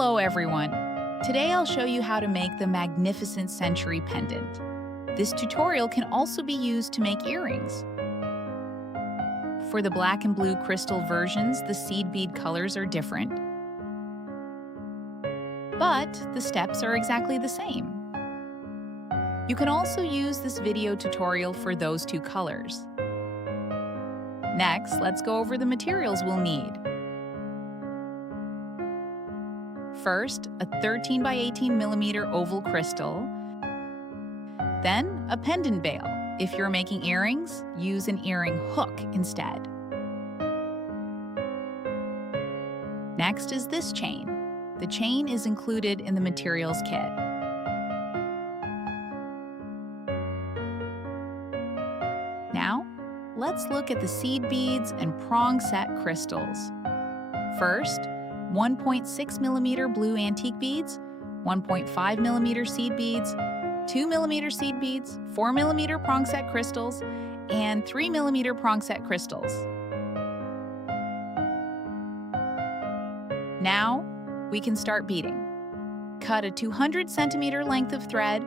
Hello everyone! Today I'll show you how to make the magnificent Century Pendant. This tutorial can also be used to make earrings. For the black and blue crystal versions, the seed bead colors are different, but the steps are exactly the same. You can also use this video tutorial for those two colors. Next, let's go over the materials we'll need. First, a 13 by 18 millimeter oval crystal, then a pendant bail. If you're making earrings, use an earring hook instead. Next is this chain. The chain is included in the materials kit. Now, let's look at the seed beads and prong-set crystals. First, 1.6 millimeter blue antique beads, 1.5 millimeter seed beads, 2 millimeter seed beads, 4 millimeter prong-set crystals, and 3 millimeter prong-set crystals. Now, we can start beading. Cut a 200 centimeter length of thread,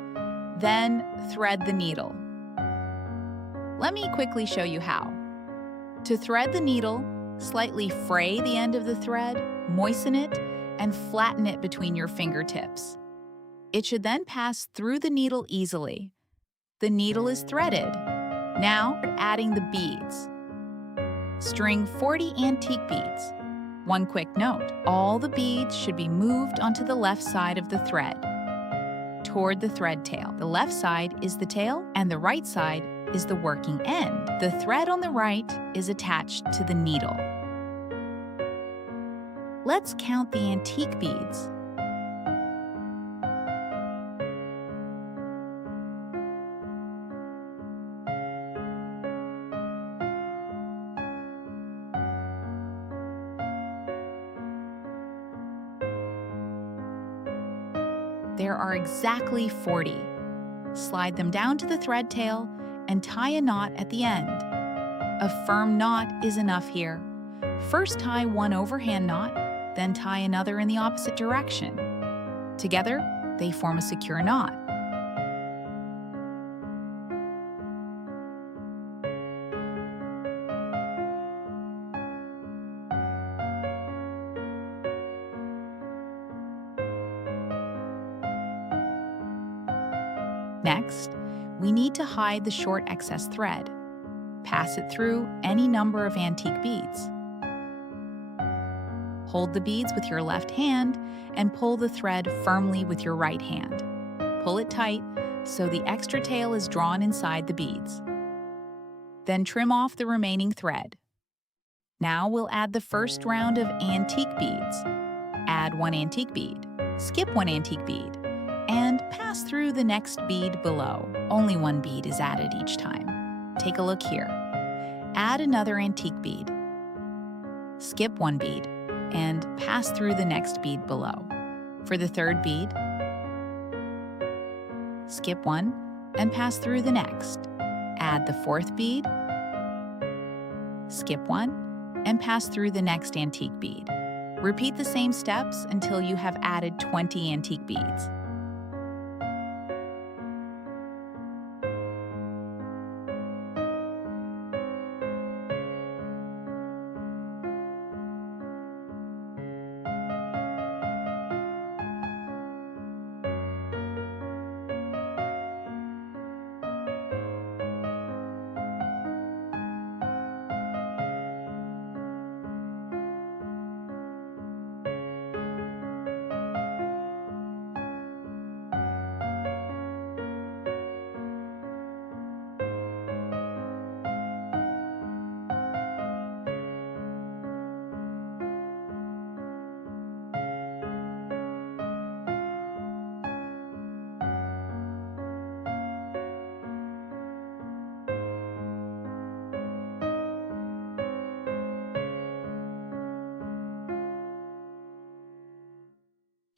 then thread the needle. Let me quickly show you how. To thread the needle, slightly fray the end of the thread, moisten it, and flatten it between your fingertips. It should then pass through the needle easily. The needle is threaded. Now, adding the beads. String 40 antique beads. One quick note, all the beads should be moved onto the left side of the thread, toward the thread tail. The left side is the tail, and the right side is the working end. The thread on the right is attached to the needle. Let's count the antique beads. There are exactly 40. Slide them down to the thread tail and tie a knot at the end. A firm knot is enough here. First tie one overhand knot, then tie another in the opposite direction. Together, they form a secure knot. Next, we need to hide the short excess thread. Pass it through any number of antique beads. Hold the beads with your left hand and pull the thread firmly with your right hand. Pull it tight so the extra tail is drawn inside the beads. Then trim off the remaining thread. Now we'll add the first round of antique beads. Add one antique bead, skip one antique bead, and pass through the next bead below. Only one bead is added each time. Take a look here. Add another antique bead. Skip one bead and pass through the next bead below. For the third bead, skip one and pass through the next. Add the fourth bead, skip one, and pass through the next antique bead. Repeat the same steps until you have added 20 antique beads.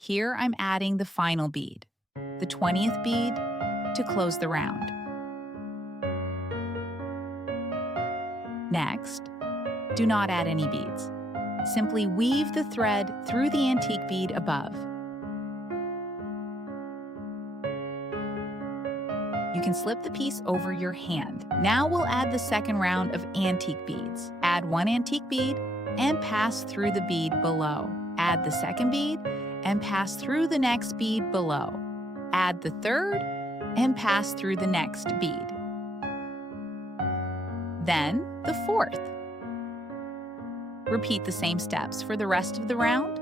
Here I'm adding the final bead, the 20th bead, to close the round. Next, do not add any beads. Simply weave the thread through the antique bead above. You can slip the piece over your hand. Now we'll add the second round of antique beads. Add one antique bead and pass through the bead below. Add the second bead and pass through the next bead below. Add the third and pass through the next bead. Then the fourth. Repeat the same steps for the rest of the round.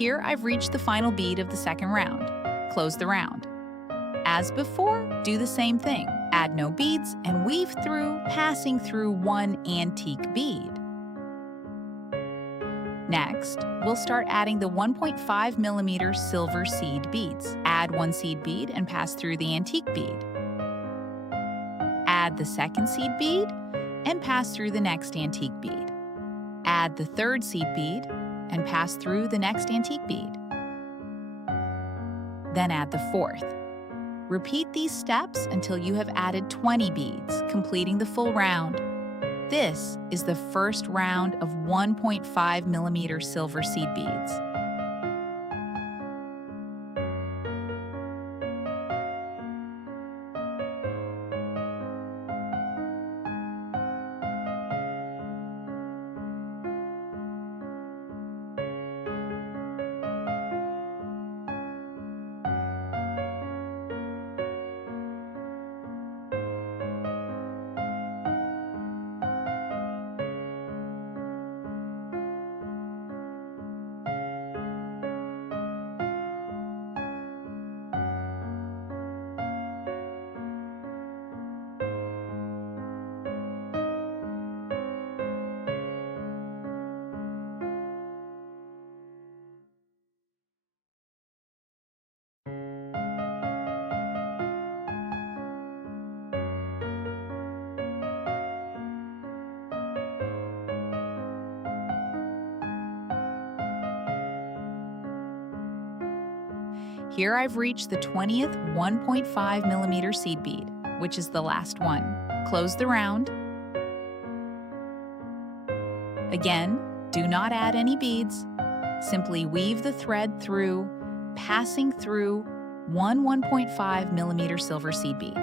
Here I've reached the final bead of the second round. Close the round. As before, do the same thing. Add no beads and weave through, passing through one antique bead. Next, we'll start adding the 1.5mm silver seed beads. Add one seed bead and pass through the antique bead. Add the second seed bead and pass through the next antique bead. Add the third seed bead and pass through the next antique bead. Then add the fourth. Repeat these steps until you have added 20 beads, completing the full round. This is the first round of 1.5mm silver seed beads. Here I've reached the 20th 1.5mm seed bead, which is the last one. Close the round. Again, do not add any beads. Simply weave the thread through, passing through one 1.5mm silver seed bead.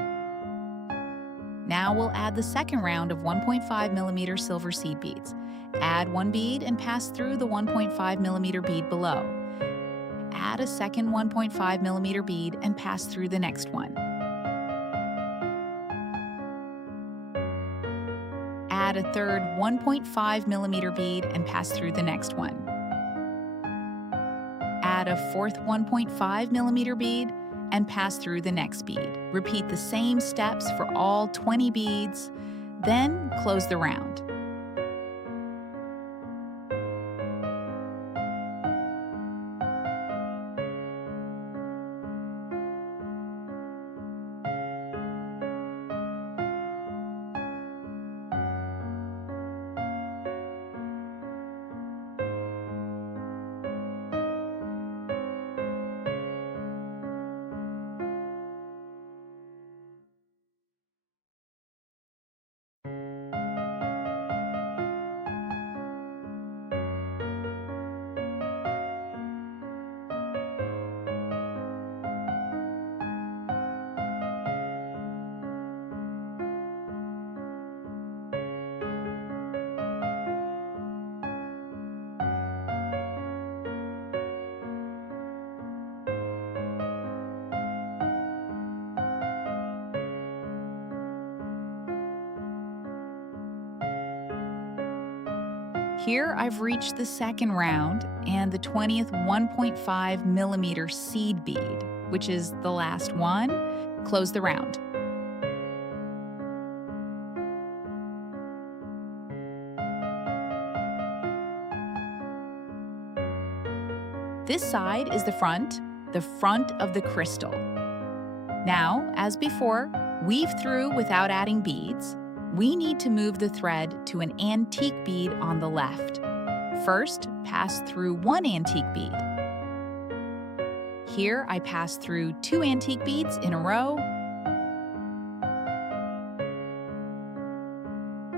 Now we'll add the second round of 1.5mm silver seed beads. Add one bead and pass through the 1.5mm bead below. Add a second 1.5mm bead and pass through the next one. Add a third 1.5mm bead and pass through the next one. Add a fourth 1.5mm bead and pass through the next bead. Repeat the same steps for all 20 beads, then close the round. Here I've reached the second round and the 20th 1.5 millimeter seed bead, which is the last one. Close the round. This side is the front of the crystal. Now, as before, weave through without adding beads. We need to move the thread to an antique bead on the left. First, pass through one antique bead. Here, I pass through 2 antique beads in a row,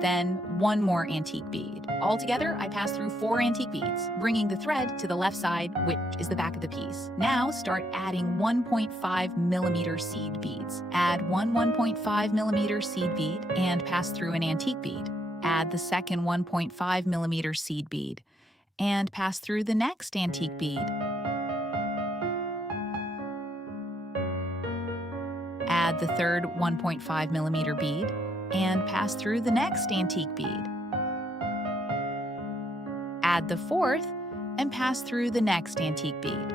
then 1 more antique bead. Altogether, I pass through 4 antique beads, bringing the thread to the left side, which is the back of the piece. Now start adding 1.5 millimeter seed beads. Add one 1.5 millimeter seed bead and pass through an antique bead. Add the second 1.5 millimeter seed bead and pass through the next antique bead. Add the third 1.5 millimeter bead and pass through the next antique bead. Add the fourth and pass through the next antique bead.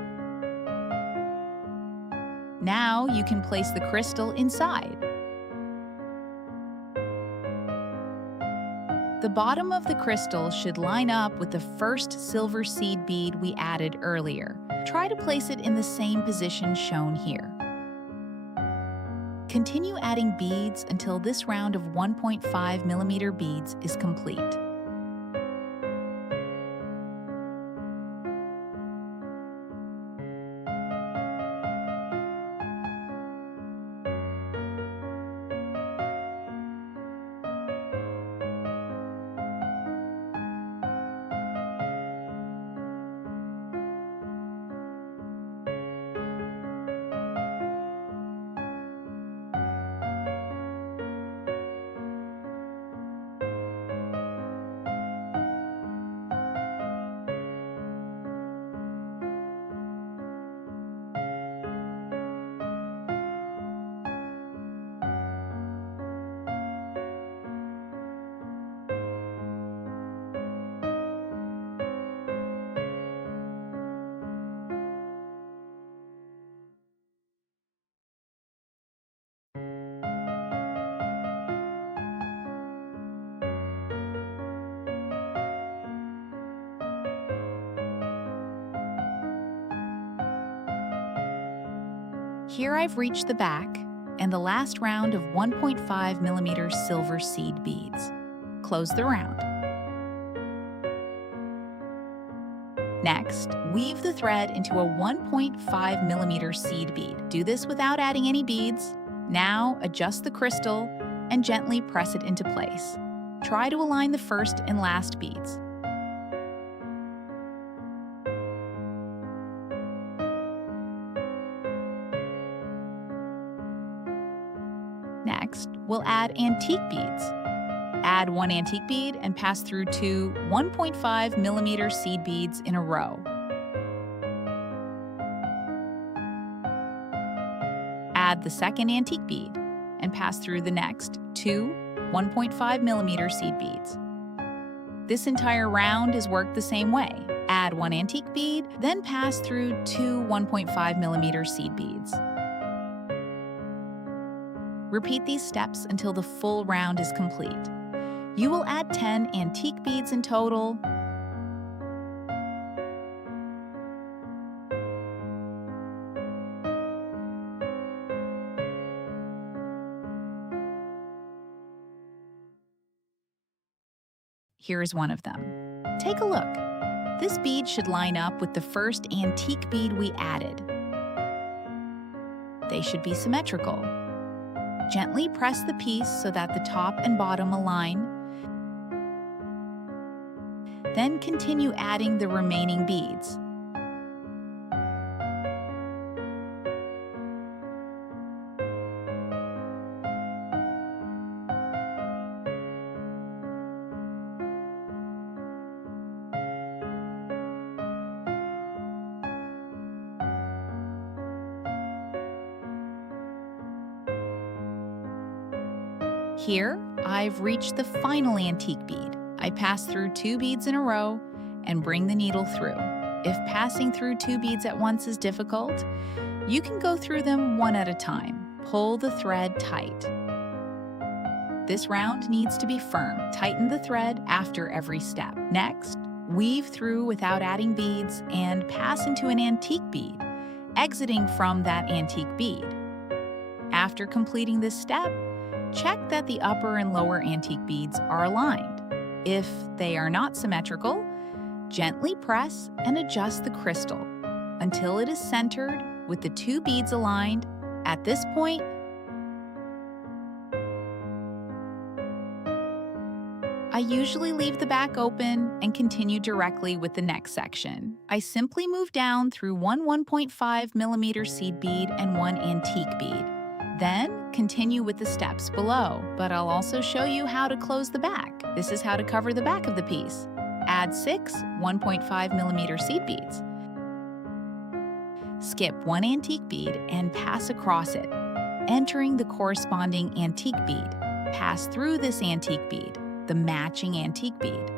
Now you can place the crystal inside. The bottom of the crystal should line up with the first silver seed bead we added earlier. Try to place it in the same position shown here. Continue adding beads until this round of 1.5 millimeter beads is complete. Here I've reached the back and the last round of 1.5 millimeter silver seed beads. Close the round. Next, weave the thread into a 1.5 millimeter seed bead. Do this without adding any beads. Now adjust the crystal and gently press it into place. Try to align the first and last beads. Next, we'll add antique beads. Add 1 antique bead and pass through 2 1.5 millimeter seed beads in a row. Add the second antique bead and pass through the next 2 1.5 millimeter seed beads. This entire round is worked the same way. Add 1 antique bead, then pass through 2 1.5 millimeter seed beads. Repeat these steps until the full round is complete. You will add 10 antique beads in total. Here is one of them. Take a look. This bead should line up with the first antique bead we added. They should be symmetrical. Gently press the piece so that the top and bottom align. Then continue adding the remaining beads. Here, I've reached the final antique bead. I pass through 2 beads in a row and bring the needle through. If passing through 2 beads at once is difficult, you can go through them one at a time. Pull the thread tight. This round needs to be firm. Tighten the thread after every step. Next, weave through without adding beads and pass into an antique bead, exiting from that antique bead. After completing this step, check that the upper and lower antique beads are aligned. If they are not symmetrical, gently press and adjust the crystal until it is centered with the 2 beads aligned. At this point, I usually leave the back open and continue directly with the next section. I simply move down through one 1.5mm seed bead and one antique bead. Then continue with the steps below, but I'll also show you how to close the back. This is how to cover the back of the piece. Add 6 1.5mm seed beads. Skip 1 antique bead and pass across it, entering the corresponding antique bead. Pass through this antique bead, the matching antique bead.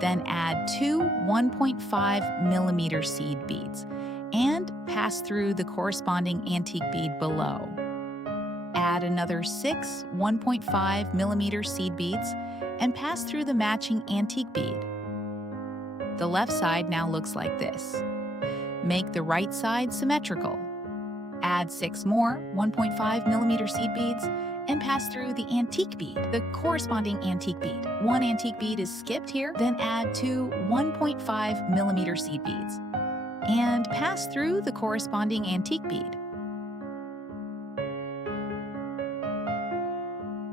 Then add 2 1.5mm seed beads and pass through the corresponding antique bead below. Add another 6 1.5mm seed beads and pass through the matching antique bead. The left side now looks like this. Make the right side symmetrical. Add 6 more 1.5mm seed beads and pass through the antique bead, the corresponding antique bead. 1 antique bead is skipped here, then add 2 1.5mm seed beads and pass through the corresponding antique bead.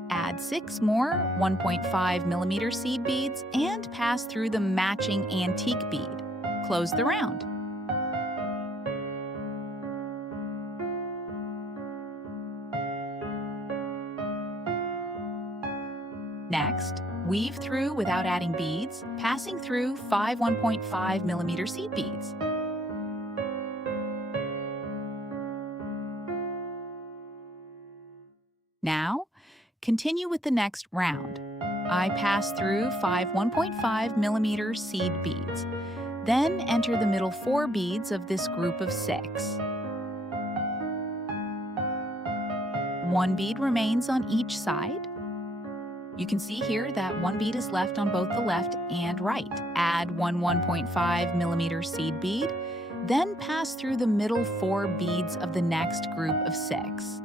Add 6 more 1.5mm seed beads and pass through the matching antique bead. Close the round. Next, weave through without adding beads, passing through 5 1.5mm seed beads. Now, continue with the next round. I pass through 5 1.5mm seed beads, then enter the middle 4 beads of this group of 6. 1 bead remains on each side. You can see here that 1 bead is left on both the left and right. Add 1 1.5mm seed bead, then pass through the middle 4 beads of the next group of 6.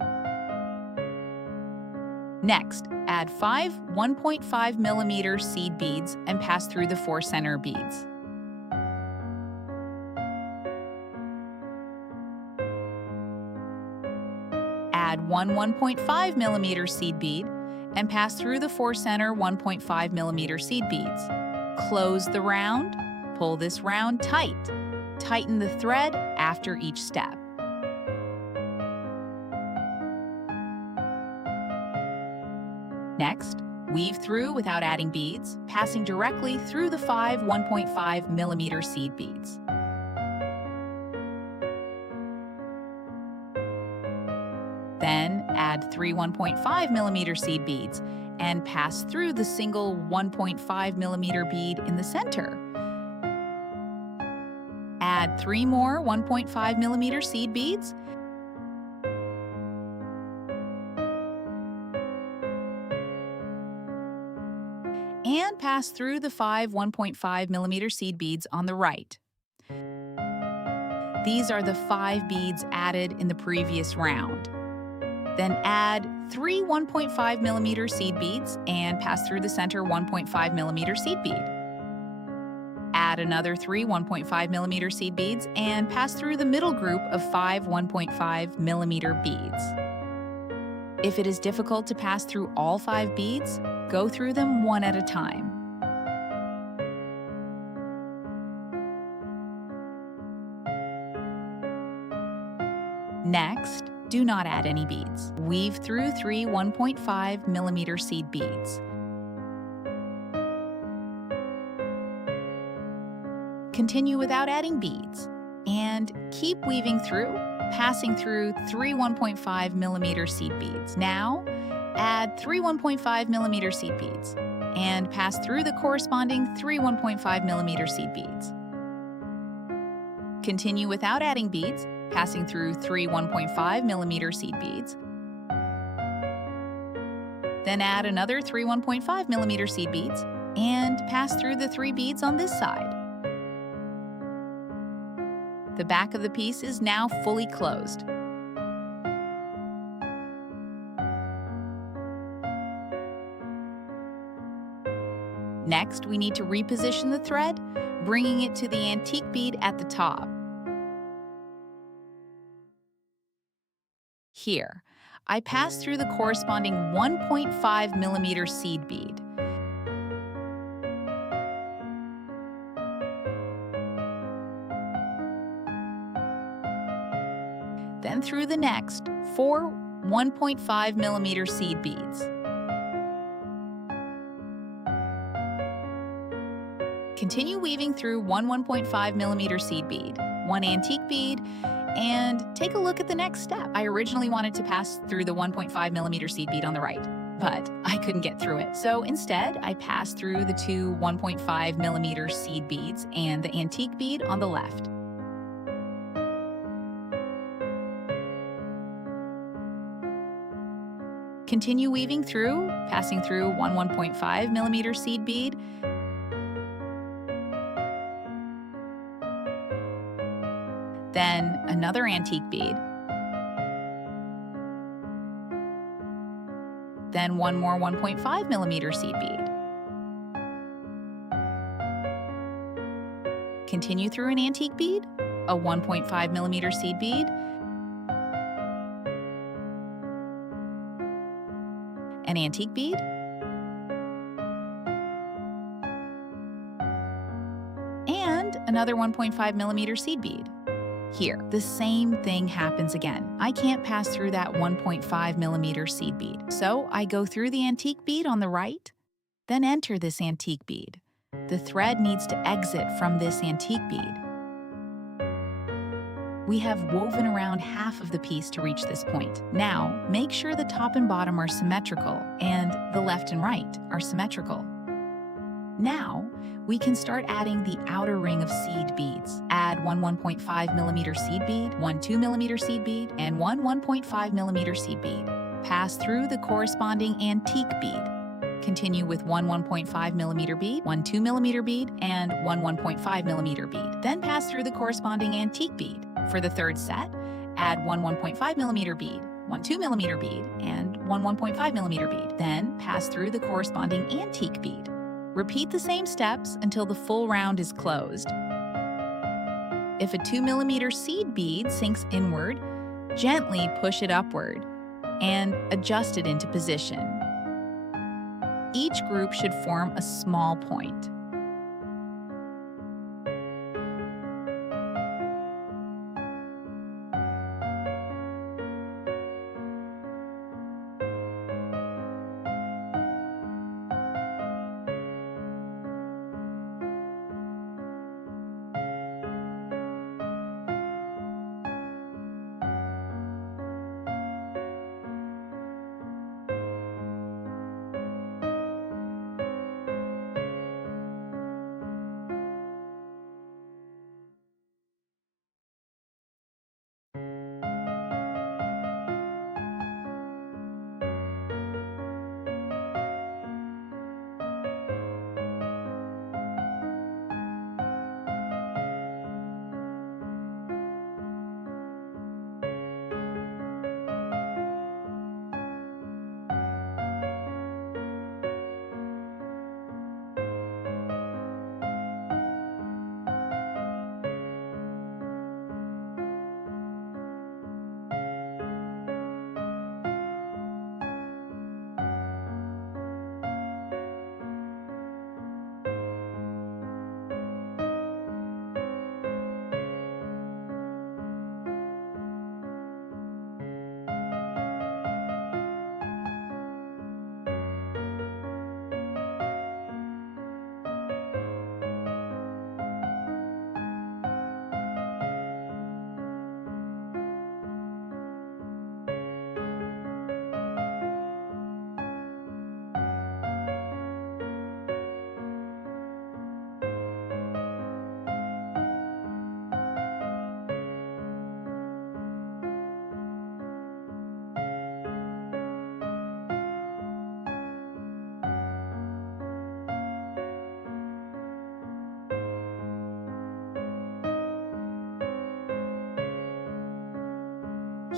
Next, add 5 1.5mm seed beads and pass through the 4 center beads. Add 1 1.5mm seed bead and pass through the 4 center 1.5mm seed beads. Close the round, pull this round tight. Tighten the thread after each step. Next, weave through without adding beads, passing directly through the 5 1.5mm seed beads. Then add 3 1.5mm seed beads and pass through the single 1.5mm bead in the center. Add 3 more 1.5mm seed beads and pass through the 5 1.5mm seed beads on the right. These are the 5 beads added in the previous round. Then add 3 1.5mm seed beads and pass through the center 1.5mm seed bead. Add another 3 1.5mm seed beads and pass through the middle group of 5 1.5mm beads. If it is difficult to pass through all 5 beads, go through them one at a time. Next, do not add any beads. Weave through 3 1.5mm seed beads. Continue without adding beads and keep weaving through, passing through 3 1.5mm seed beads. Now, add 3 1.5mm seed beads. and pass through the corresponding 3 1.5mm seed beads. Continue without adding beads, passing through 3 1.5mm seed beads. Then add another 3 1.5mm seed beads and pass through the 3 beads on this side. The back of the piece is now fully closed. Next, we need to reposition the thread, bringing it to the antique bead at the top. Here, I pass through the corresponding 1.5mm seed bead. Then through the next 4 1.5mm seed beads. Continue weaving through 1 1.5mm seed bead, 1 antique bead, and take a look at the next step. I originally wanted to pass through the 1.5mm seed bead on the right, but I couldn't get through it. So instead, I passed through the 2 1.5mm seed beads and the antique bead on the left. Continue weaving through, passing through 1 1.5mm seed bead, then another antique bead, then one more 1.5mm seed bead. Continue through an antique bead, a 1.5mm seed bead, an antique bead, and another 1.5mm seed bead. Here, the same thing happens again. I can't pass through that 1.5mm seed bead, so I go through the antique bead on the right, then enter this antique bead. The thread needs to exit from this antique bead. We have woven around half of the piece to reach this point. Now, make sure the top and bottom are symmetrical and the left and right are symmetrical. Now, we can start adding the outer ring of seed beads. Add 1 1.5mm seed bead, 1 2mm seed bead, and 1 1.5mm seed bead. Pass through the corresponding antique bead. Continue with 1 1.5mm bead, 1 2mm bead, and 1 1.5mm bead. Then pass through the corresponding antique bead. For the third set, add 1 1.5mm bead, 1 2mm bead, and 1 1.5mm bead. Then pass through the corresponding antique bead. Repeat the same steps until the full round is closed. If a 2mm seed bead sinks inward, gently push it upward and adjust it into position. Each group should form a small point.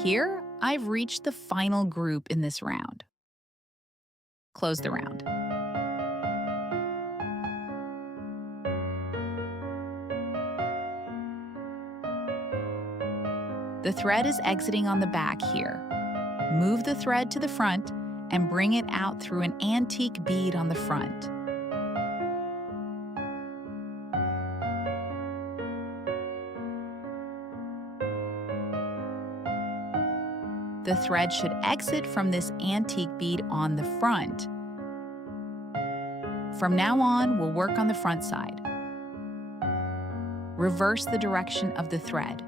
Here, I've reached the final group in this round. Close the round. The thread is exiting on the back here. Move the thread to the front and bring it out through an antique bead on the front. The thread should exit from this antique bead on the front. From now on, we'll work on the front side. Reverse the direction of the thread.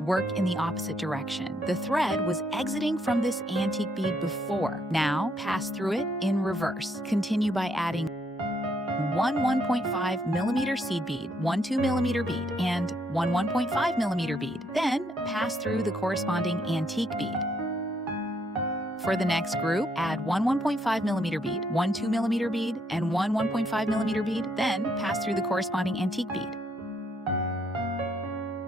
Work in the opposite direction. The thread was exiting from this antique bead before. Now, pass through it in reverse. Continue by adding one 1.5 millimeter seed bead, one 2 millimeter bead, and one 1.5 millimeter bead. Then, pass through the corresponding antique bead. For the next group, add one 1.5 millimeter bead, one 2 millimeter bead, and one 1.5 millimeter bead. Then, pass through the corresponding antique bead.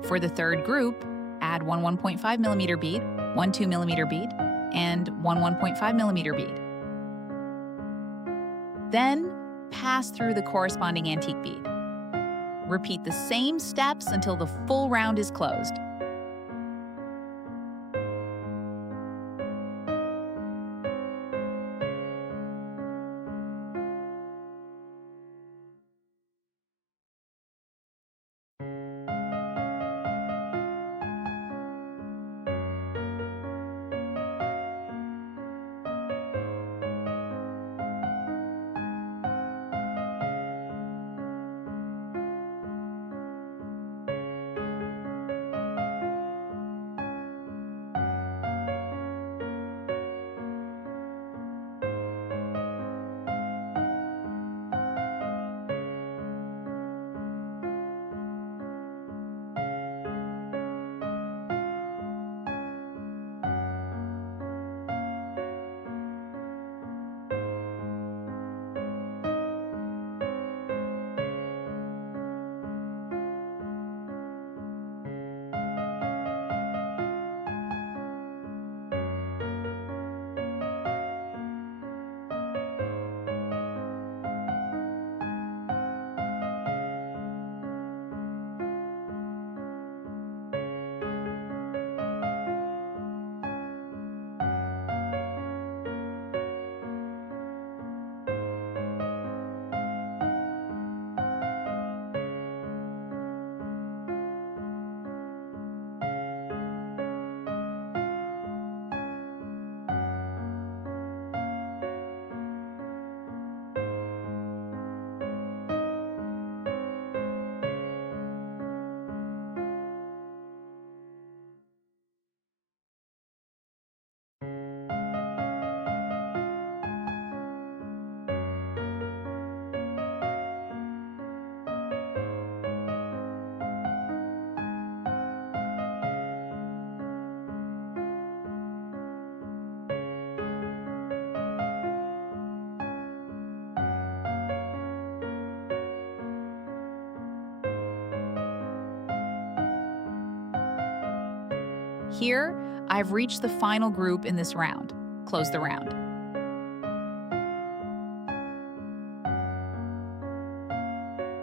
For the third group, add one 1.5 millimeter bead, one 2 millimeter bead, and one 1.5 millimeter bead. Then, pass through the corresponding antique bead. Repeat the same steps until the full round is closed. Here, I've reached the final group in this round. Close the round.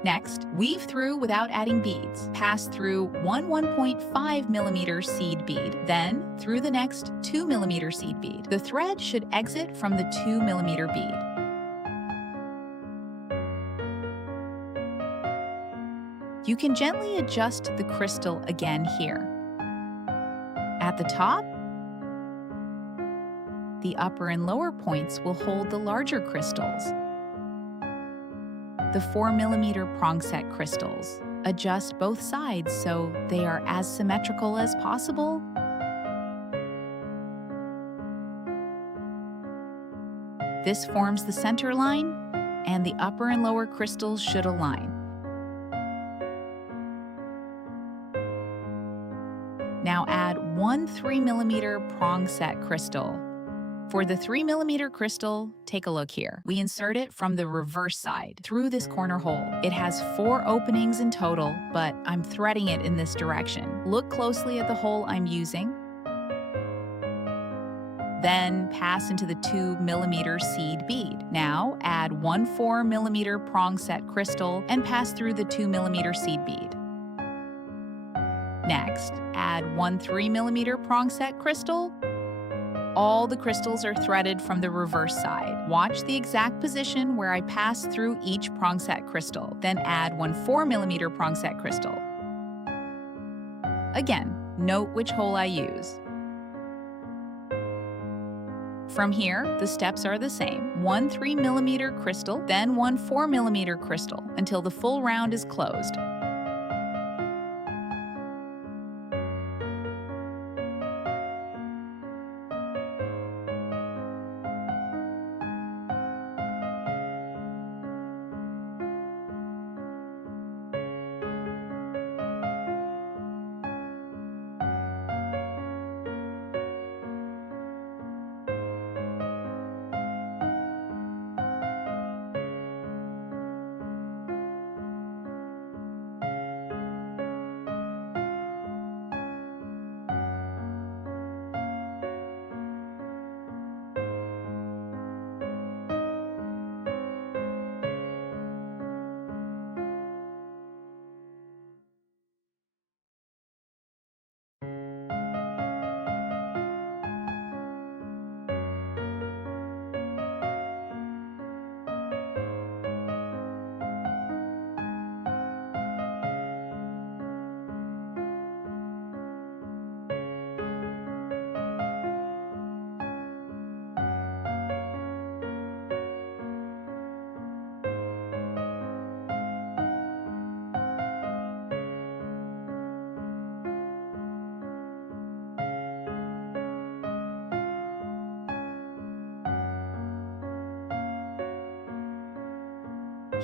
Next, weave through without adding beads. Pass through one 1.5 millimeter seed bead, then through the next 2 millimeter seed bead. The thread should exit from the 2 millimeter bead. You can gently adjust the crystal again here. At the top, the upper and lower points will hold the larger crystals. The 4 millimeter prong-set crystals. Adjust both sides so they are as symmetrical as possible. This forms the center line, and the upper and lower crystals should align. Now add one 3 millimeter prong-set crystal. For the 3 millimeter crystal, take a look here. We insert it from the reverse side through this corner hole. It has 4 openings in total, but I'm threading it in this direction. Look closely at the hole I'm using. then pass into the 2mm seed bead. Now add one 4mm prong-set crystal and pass through the 2mm seed bead. Next, add one 3mm prong-set crystal. All the crystals are threaded from the reverse side. Watch the exact position where I pass through each prong-set crystal, then add one 4mm prong-set crystal. Again, note which hole I use. From here, the steps are the same. One 3mm crystal, then one 4mm crystal, until the full round is closed.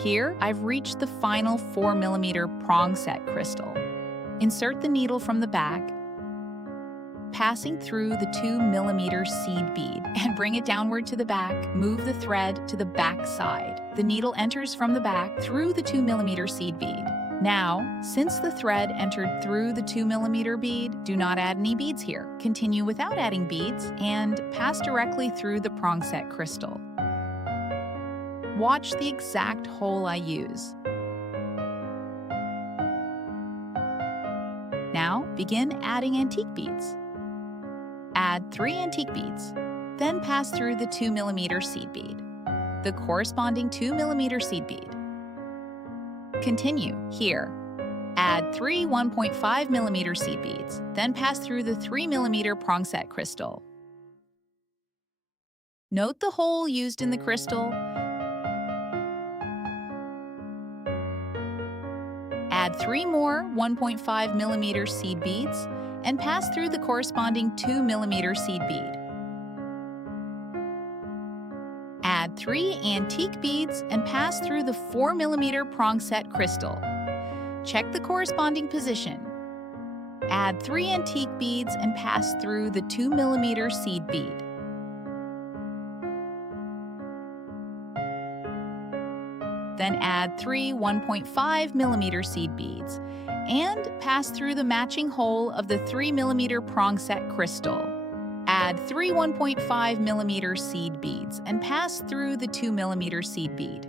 Here, I've reached the final 4mm prong-set crystal. Insert the needle from the back, passing through the 2mm seed bead, and bring it downward to the back. Move the thread to the back side. The needle enters from the back through the 2mm seed bead. Now, since the thread entered through the 2mm bead, do not add any beads here. Continue without adding beads and pass directly through the prong-set crystal. Watch the exact hole I use. Now, begin adding antique beads. Add 3 antique beads, then pass through the 2mm seed bead, the corresponding 2mm seed bead. Continue here. Add 3 1.5mm seed beads, then pass through the 3mm prong-set crystal. Note the hole used in the crystal. Add 3 more 1.5mm seed beads and pass through the corresponding 2mm seed bead. Add 3 antique beads and pass through the 4mm prong-set crystal. Check the corresponding position. Add 3 antique beads and pass through the 2mm seed bead. Then add 3 1.5mm seed beads and pass through the matching hole of the 3mm prong-set crystal. Add 3 1.5mm seed beads and pass through the 2mm seed bead.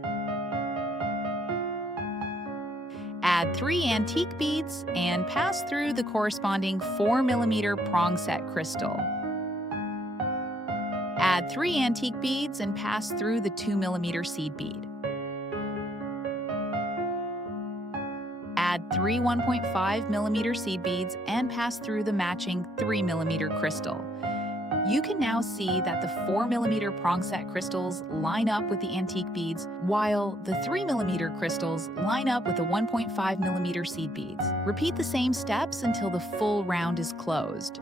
Add 3 antique beads and pass through the corresponding 4mm prong-set crystal. Add 3 antique beads and pass through the 2mm seed bead. Add 3 1.5mm seed beads and pass through the matching 3mm crystal. You can now see that the 4mm prong-set crystals line up with the antique beads, while the 3mm crystals line up with the 1.5mm seed beads. Repeat the same steps until the full round is closed.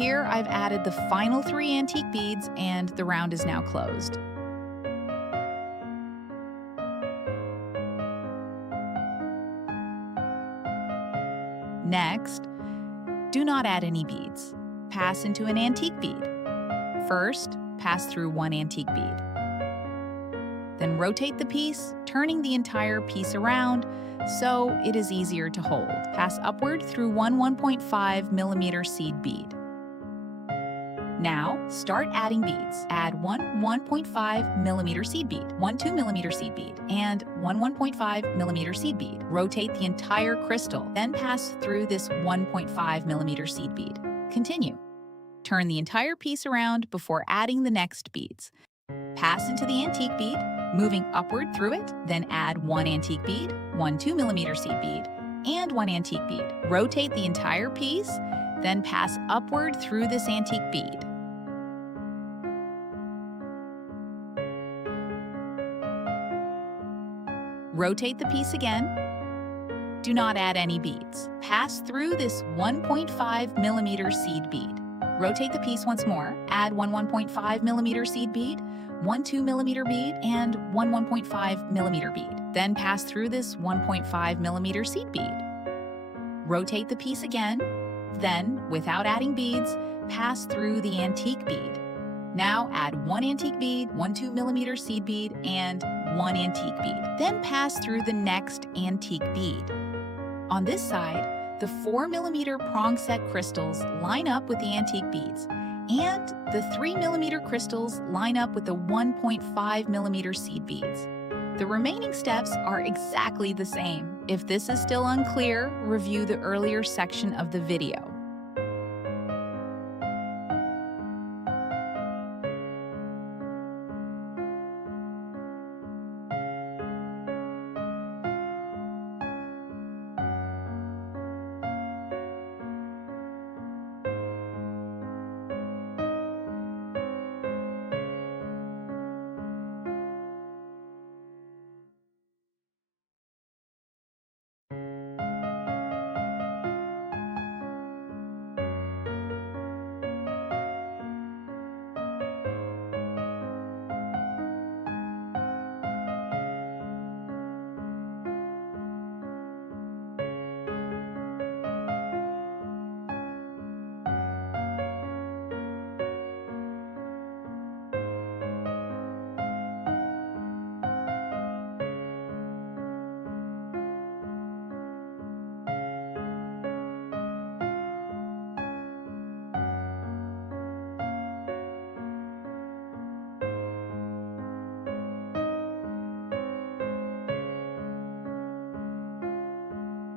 Here I've added the final 3 antique beads and the round is now closed. Next, do not add any beads. Pass into an antique bead. First, pass through 1 antique bead. Then rotate the piece, turning the entire piece around so it is easier to hold. Pass upward through 1 1.5mm seed bead. Now, start adding beads. Add 1 1.5mm seed bead, 1 2mm seed bead, and 1 1.5mm seed bead. Rotate the entire crystal, then pass through this 1.5mm seed bead. Continue. Turn the entire piece around before adding the next beads. Pass into the antique bead, moving upward through it, then add 1 antique bead, 1 2mm seed bead, and 1 antique bead. Rotate the entire piece, then pass upward through this antique bead. Rotate the piece again. Do not add any beads. Pass through this 1.5mm seed bead. Rotate the piece once more. Add 1 1.5mm seed bead, 1 2mm bead, and 1 1.5mm bead. Then pass through this 1.5mm seed bead. Rotate the piece again. Then, without adding beads, pass through the antique bead. Now add 1 antique bead, 1 2mm seed bead, and 1 antique bead. Then pass through the next antique bead. On this side, the 4mm prong-set crystals line up with the antique beads, and the 3mm crystals line up with the 1.5mm seed beads. The remaining steps are exactly the same. If this is still unclear, review the earlier section of the video.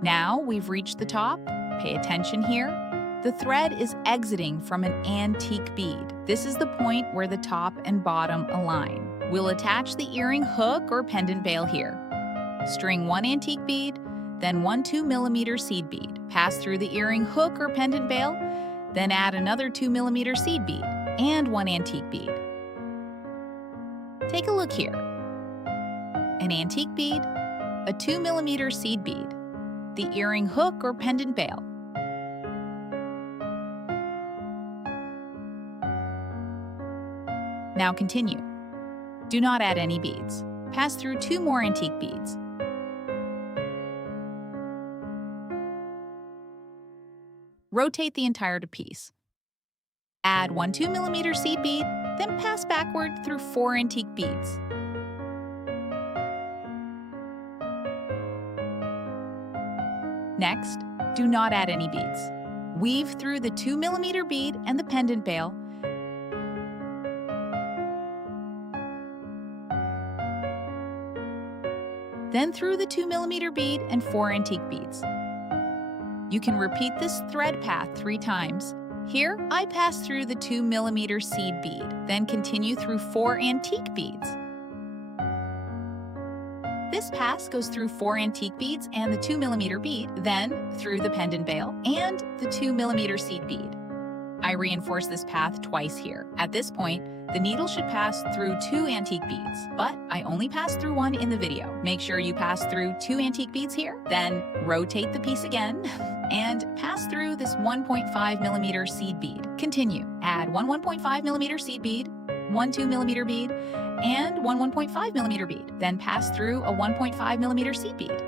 Now we've reached the top. Pay attention here. The thread is exiting from an antique bead. This is the point where the top and bottom align. We'll attach the earring hook or pendant bail here. String 1 antique bead, then 1 2mm seed bead. Pass through the earring hook or pendant bail, then add another 2mm seed bead and 1 antique bead. Take a look here. An antique bead, a 2mm seed bead, the earring hook or pendant bail. Now continue. Do not add any beads. Pass through 2 more antique beads. Rotate the entire piece. Add 1 2mm seed bead, then pass backward through 4 antique beads. Next, do not add any beads. Weave through the 2mm bead and the pendant bail. Then through the 2mm bead and 4 antique beads. You can repeat this thread path 3 times. Here, I pass through the 2mm seed bead, then continue through 4 antique beads. This pass goes through 4 antique beads and the 2mm bead, then through the pendant bail and the 2mm seed bead. I reinforce this path twice here. At this point, the needle should pass through 2 antique beads, but I only pass through 1 in the video. Make sure you pass through 2 antique beads here, then rotate the piece again. and pass through this 1.5 millimeter seed bead. Continue. Add one 1.5 millimeter seed bead, one 2 millimeter bead, and one 1.5 millimeter bead. Then pass through a 1.5 millimeter seed bead.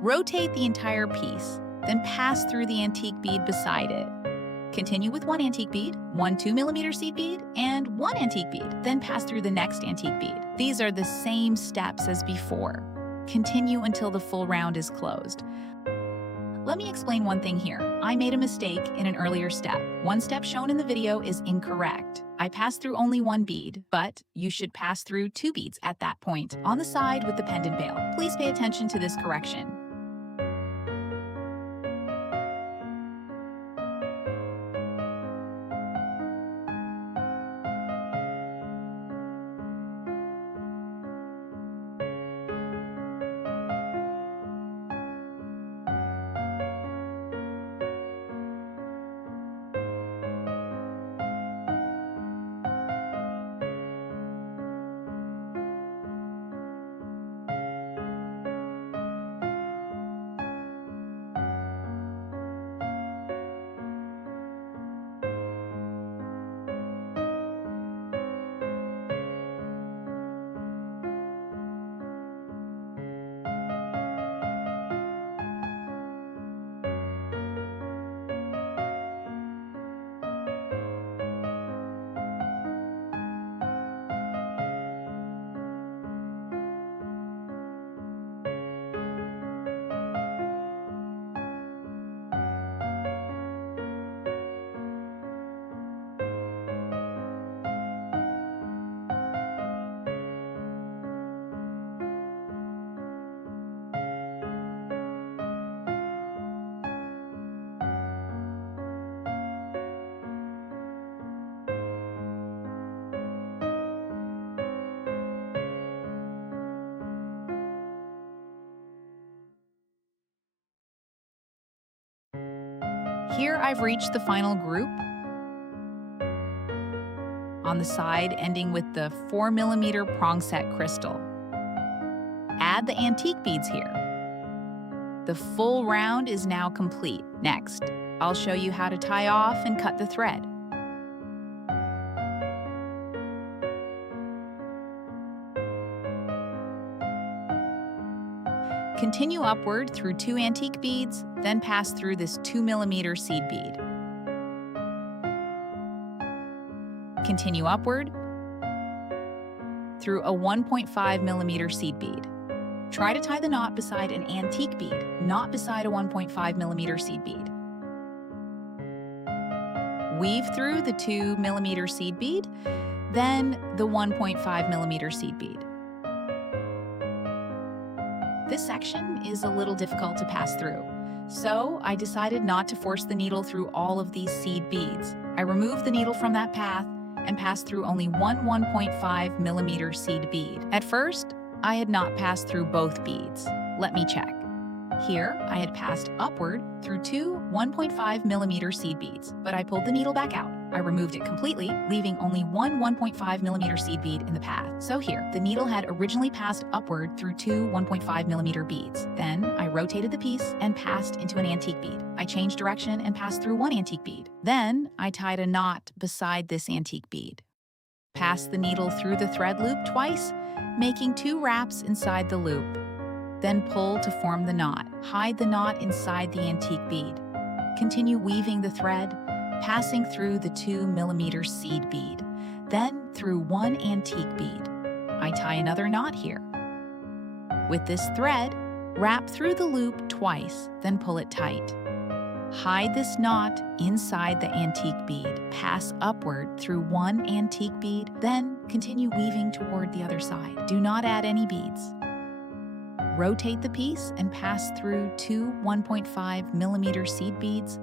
Rotate the entire piece, then pass through the antique bead beside it. Continue with one antique bead, one 2 millimeter seed bead, and one antique bead. Then pass through the next antique bead. These are the same steps as before. Continue until the full round is closed. Let me explain one thing here. I made a mistake in an earlier step. One step shown in the video is incorrect. I passed through only one bead, but you should pass through 2 beads at that point on the side with the pendant veil. Please pay attention to this correction. Here I've reached the final group on the side, ending with the 4 millimeter prong-set crystal. Add the antique beads here. The full round is now complete. Next, I'll show you how to tie off and cut the thread. Continue upward through 2 antique beads, then pass through this 2 millimeter seed bead. Continue upward through a 1.5 millimeter seed bead. Try to tie the knot beside an antique bead, not beside a 1.5 millimeter seed bead. Weave through the 2 millimeter seed bead, then the 1.5 millimeter seed bead. This section is a little difficult to pass through, so I decided not to force the needle through all of these seed beads. I removed the needle from that path and passed through only one 1.5 millimeter seed bead. At first, I had not passed through both beads. Let me check. Here, I had passed upward through 2 1.5 millimeter seed beads, but I pulled the needle back out. I removed it completely, leaving only one 1.5 millimeter seed bead in the path. So here, the needle had originally passed upward through 2 1.5 millimeter beads. Then I rotated the piece and passed into an antique bead. I changed direction and passed through one antique bead. Then I tied a knot beside this antique bead. Pass the needle through the thread loop twice, making 2 wraps inside the loop. Then pull to form the knot. Hide the knot inside the antique bead. Continue weaving the thread, passing through the 2 millimeter seed bead, then through one antique bead. I tie another knot here. With this thread, wrap through the loop twice, then pull it tight. Hide this knot inside the antique bead. Pass upward through one antique bead, then continue weaving toward the other side. Do not add any beads. Rotate the piece and pass through 2 1.5 millimeter seed beads,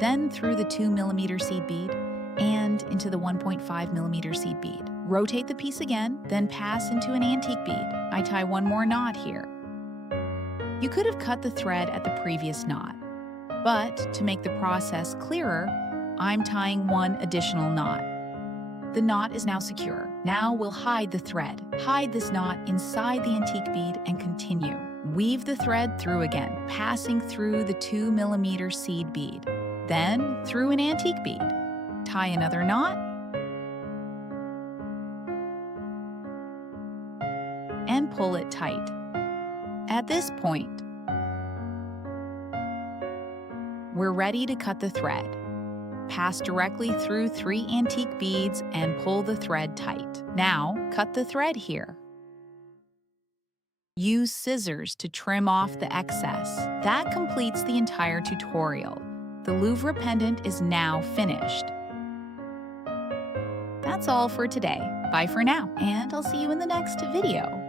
then through the 2 millimeter seed bead and into the 1.5 millimeter seed bead. Rotate the piece again, then pass into an antique bead. I tie one more knot here. You could have cut the thread at the previous knot, but to make the process clearer, I'm tying one additional knot. The knot is now secure. Now we'll hide the thread. Hide this knot inside the antique bead and continue. Weave the thread through again, passing through the 2 mm seed bead, then through an antique bead. Tie another knot, and pull it tight. At this point, we're ready to cut the thread. Pass directly through 3 antique beads and pull the thread tight. Now, cut the thread here. Use scissors to trim off the excess. That completes the entire tutorial. The Louvre pendant is now finished. That's all for today. Bye for now, and I'll see you in the next video.